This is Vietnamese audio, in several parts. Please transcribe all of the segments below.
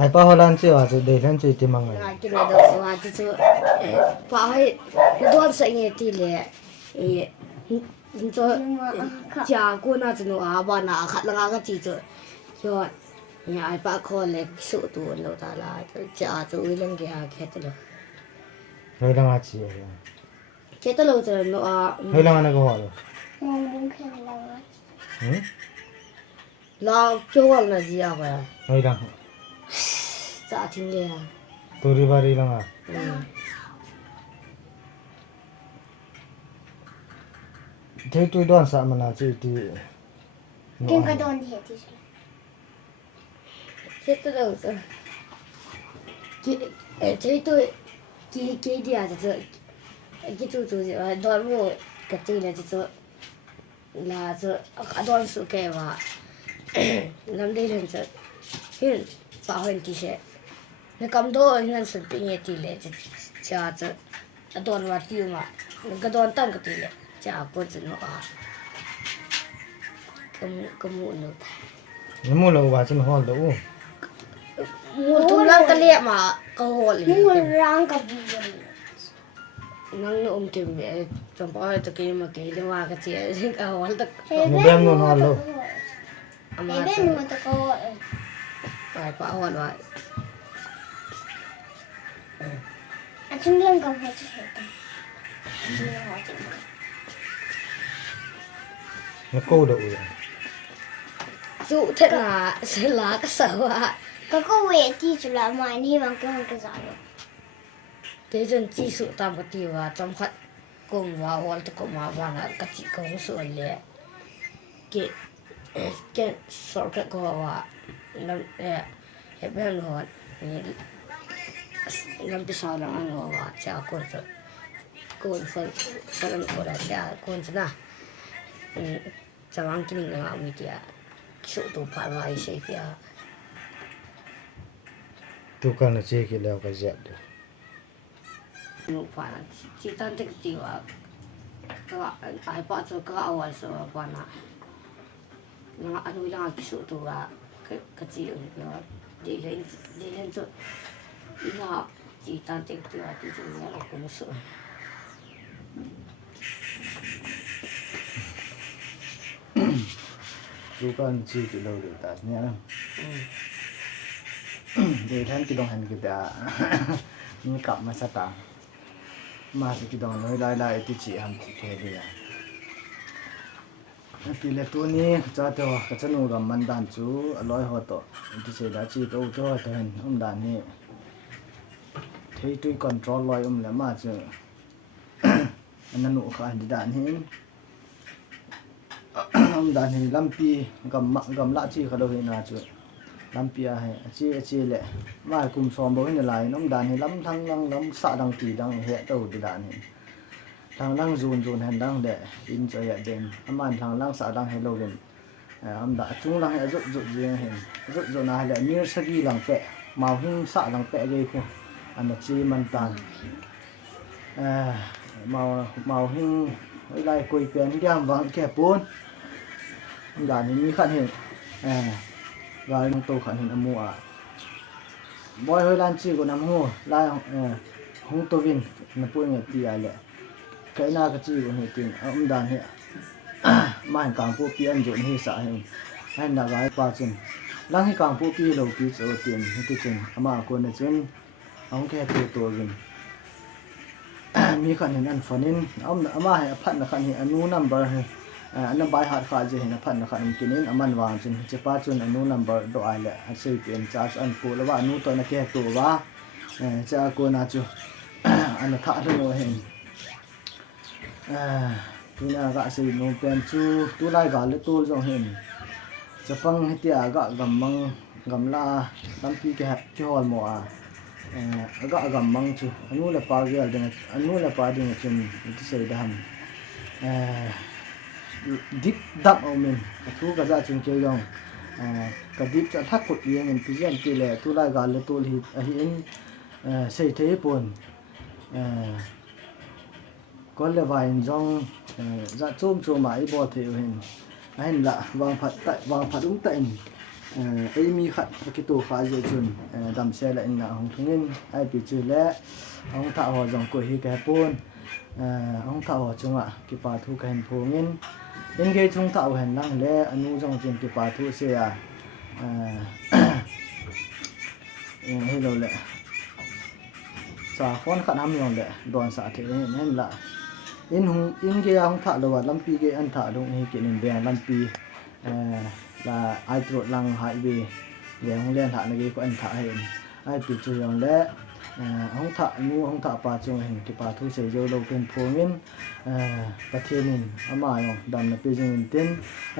ai pa holan chi wa de len chi ti mang Nga kina do wa chi chu pa hai don sa nge ti le cho cha cô na chu no a ba na khat la ga chi chu yo nhà ai pa kho le su tu lo ta la cha chu wi leng ge ha khe tu lo hoi lang a chi khe tu lo chu no a hoi lang na ko ho lo la kyo wal na ji a ba hoi lang cha thing le tu ri ba ri lang a thế tôi đoán sao mà nào chị thì Kim cái đòn thiệt thì khe tu lo chu cái tôi cái đi à chu cái chu chu do ro cái chi là chu là chu a don su ke wa lam de len chu hin pa hoin ti se ne kam do hin san pi nge ti le cha chu a don wa ti ma cái don tan cái ti le cha ko chu no a kam mu no nó mua lẩu bà chân hòn lẩu mu tu lang ka le ma ka hol mua rang cái gì nang no tim be trong pa ta ke ma ke le wa ka chi ka hol ta nó đem luôn hòn lẩu ama Thế bên mua ta có phải pa hol wa chúng lên cầm hết hết nó câu đậu rồi dụ thế là sẽ lá cái sở à có vẻ thì chỉ là mà anh hy vọng cái gì đó thế dân chỉ sự tam cái tiêu à trong khách cùng vào hoàn tất cùng vào là cái chỉ công sự lệ cái sở cái có à làm hết bên họ làm cái sao là anh họ à cha con phần của là cha con thế nào chẳng ăn cái này là mình thì sự tụ phản lại sẽ phải tôi cần là chơi cái lẩu cái dẹp được tụ phản chỉ tan cái tiêu à cái ai bắt cho cái awal so phản à là anh nuôi là cái sự tụ à cái gì đó để lên cho là chỉ tan cái tiêu à thì chúng nó là cũng sợ tôi cần chơi cái lẩu được ta nhé để thêm cái đồng hành cái đã như cặp mà sát ta mà cái đồng nói lại thì chỉ ham chỉ thế đi à thì là tôi ní cho tôi cái chân ngủ làm mình đàn chú lối họ tổ thì sẽ đã chỉ câu cho tôi ông đàn ní thấy tôi control lối ông là mà chứ anh nó nụ khai đi đàn hin ông đàn hin lâm pi gầm lạ chi cái đâu hin nào chứ lâm pi à chi lệ mà cùng xóm bố hin lại ông đàn hin lâm thăng lâm xạ đăng kỳ đăng hệ đầu đi đàn hin thằng lăng dùn hèn đăng để in cho hệ đền mà thằng lăng xạ đăng hệ lâu đền ông đã chúng lăng hệ rụt riêng hèn rụt này lại như sagi lăng pẹ màu hin xạ lăng pẹ gây không anh là chi man tàn màu hin với lại quỳ pén giang vàng kẹp bốn đàn hình như khăn hình và ông tô khăn hình âm mùa boy hơi lan chi của năm hồ lai không tô vin nó bôi nghề tì ai lệ cái na cái chi của hệ tiền ông đàn hệ mà hình càng phố pi anh dọn hệ xã hình hay là gái qua chân lăng hay càng phố pi đầu pi chỗ tiền hay tiêu chân mà còn là chân ông kẹp tiêu tô vinมีขันเห็นอันฝันนินอามาให้พันนะขันเห็นอนูนัมเบอร์ให้อันนั้นใบหาดขาดจะเห็นพันนะขันกินนินอามันวางจนจะป้าจนอนูนัมเบอร์ดอยแหละให้ซื้อเป็นจ้าอันกูแล้วว่าอนูตัวนั้นแก่ตัวว่าจะกูน่าจะอันนั้นขาดทั้งหมดเห็นตัวน่ะก็ซื้อนูเป็นจูตัวไล่กันเลยตัวจงเห็นจะฟังให้เตี้ยก็กำมังกำลาลำปีแก่ที่หอลหมอagak gampang tu anu la pagi dengan anu la pagi macam itu saya dah deep dap omen tu kaza chung chơi dong ka deep cha thak kut yang en pijan ti le tu lai gal le tu hi in sei thế pon có le vai jong za chom chom mai bo the hin ain la wang phat đúng tại ai mi khat ki tu kha je chun dam se la in na hong thungin ai pi chu le hong tha ho jong ko hi ka pon hong tha ho chunga ki pa thu ka hen phungin in ge chung tha hen lang le anu jong chen ki pa thu se a hello le sa khon khat ham yong le don sa the hen la in ge hong tha lo wa lampi ge an tha dong hi ki nin be lampi là ai trộn lăng hại vì về không lên hạ này có anh thả hiện ai bị chui dòng lẽ không thả ngu không thả bà chung hình cái bà thu sẽ dâu đầu tiên phố nguyên bà thiên mình mà yong đầm là bây giờ mình tin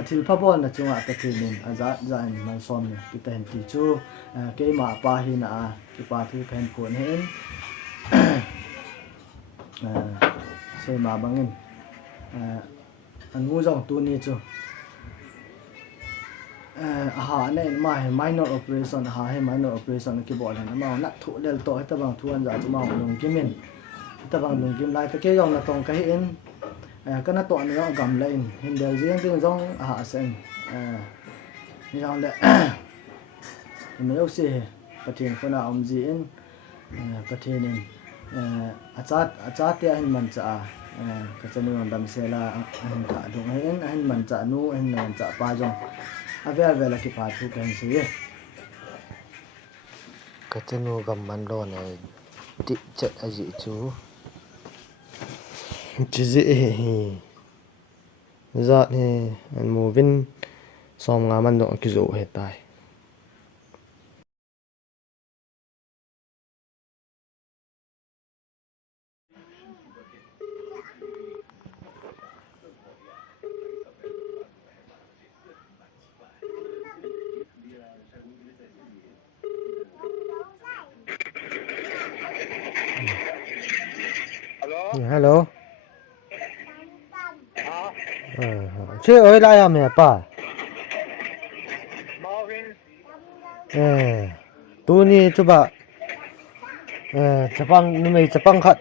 thil pháp bol là chung ạ bà thiên mình giá giá anh mang xóm này cái tên tỷ chu cái mà bà hi nà cái bà thu khen phố hiện xây mà bằng in anh ngu dòng tu ni chu này mà minor operation minor operation cái bộ này mà nát thụ del to hết bằng thu ăn giả cho mà dùng kim mình ta bằng dùng kim lại cái dòng là tông cái hiện cái nát to này nó gầm lên hình đều riêng từng dòng sen như dòng lệ mình đâu xí phát triển con nào ông gì in phát triển nên chat thì anh mình trả cái chân nuôi đầm xe là anh thả đúng hết anh mình trả nu anh mình trả ba dòng ave la ki pa thu kan si katenu gam man lo ne ti chat aji chu chi ji za ne an movin som nga man do ki zo he tai hello che oi la ya me pa tu ni coba Jepang ni mai Jepang khat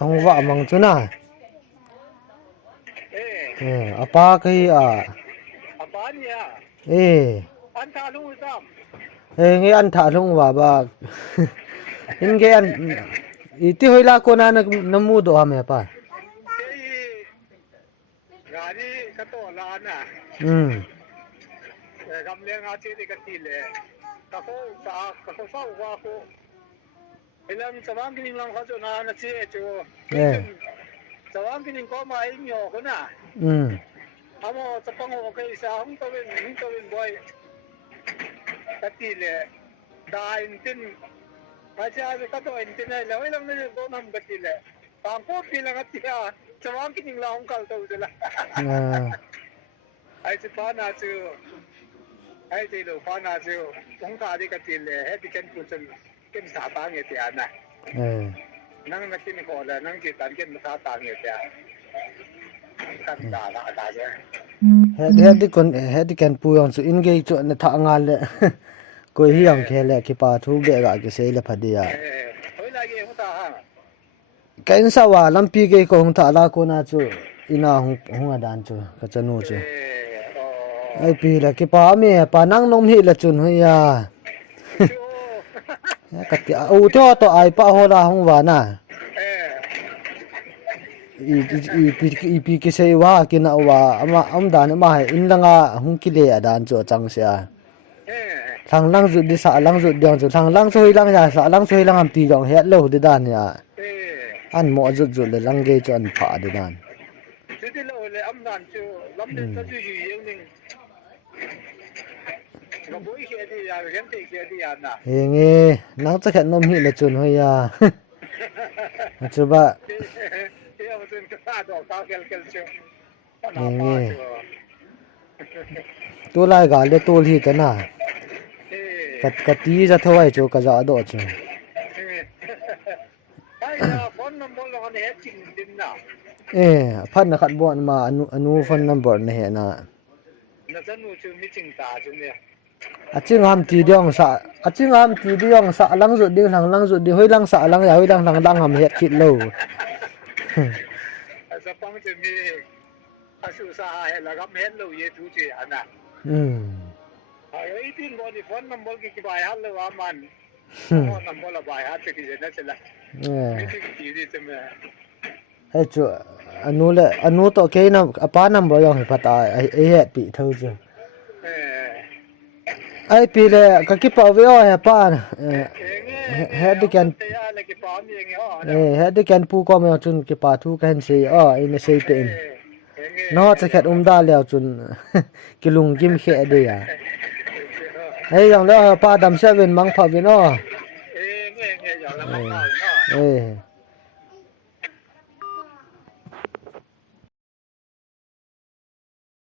ang wa mang chu na apa kai apa ni ya an tha lu sam nge an tha lung wa ba in ge an iti hoila ko na namu do ha me pa gari ka to la na gam le nga chi de ka ti le ka ko sa wa ko ilam samang kining lang kha na na chi e chu samang kining ko ma ing yo ko na amo tapang ho kai sa hong to win boy ka ti le da in tin Aja ka to intin na laway lang na do nam gatile. Tampo pilang at ya. Samang kining lahong kal to sila. Ay si pana su. Ay si lo pana su. Kung ka di katile, he dikan kusan kin sa tang iti ana. Nang nakin ko la nang kitan kin sa tang iti. Kan da la da je. he di kan pu yong su in ge chu na tha ngal le ko hi yang khele ki pa thu ge ga ke se le phadia Hoi la ge ho ta ha. kain sa wa lampi ge ko hung tha la ko na chu ina hung adan chu ka chanu chu ai pi la ki pa me pa nang nom hi la chun hui ya ka ti au to ai pa ho la hung wa na i pi ki se wa ki na wa ama am dan ma in langa hung ki le adan chu chang sia thằng lăng rụt đi xả lăng rụt đường rụt thằng lăng xôi lăng nhà xả lăng xôi lăng làm tì dòng hết lâu đi đàn nhà ăn mọi rụt rụt là lăng ghê cho ăn phá đi đàn nghe nắng chắc hẹn nôm hị là chuồn hơi à chú ba nghe tôi lại gà để tôi hi cái nào cái tí ra thôi cho cái giá độ chứ phát là khát bọn mà anu phone number này nè chứ ngam tí điong xạ chứ ngam tí điong xạ lăng rụt đi lăng rụt đi hơi lăng xạ lăng ya hơi lăng hầm hết kịt lâu ไอ้ที่บอดี้ฟอนน้ำบอลกี่ใบฮัลเลยว่ามันน้ำบอลละใบฮัลจะกี่เดือนนั่นใช่ไหมไม่ถึงกี่เดือนใช่ไหม ai chu anu to ke na apa number yong he pata ai he pi thau chu ai pi le ka ki pa ve o he pa he de kan he de kan pu ko me chun ki pa thu kan se o in se te in no cha khat da leo chun ki lung kim khe de ya ai yong le pa dam 7 mang pha vi no เอ้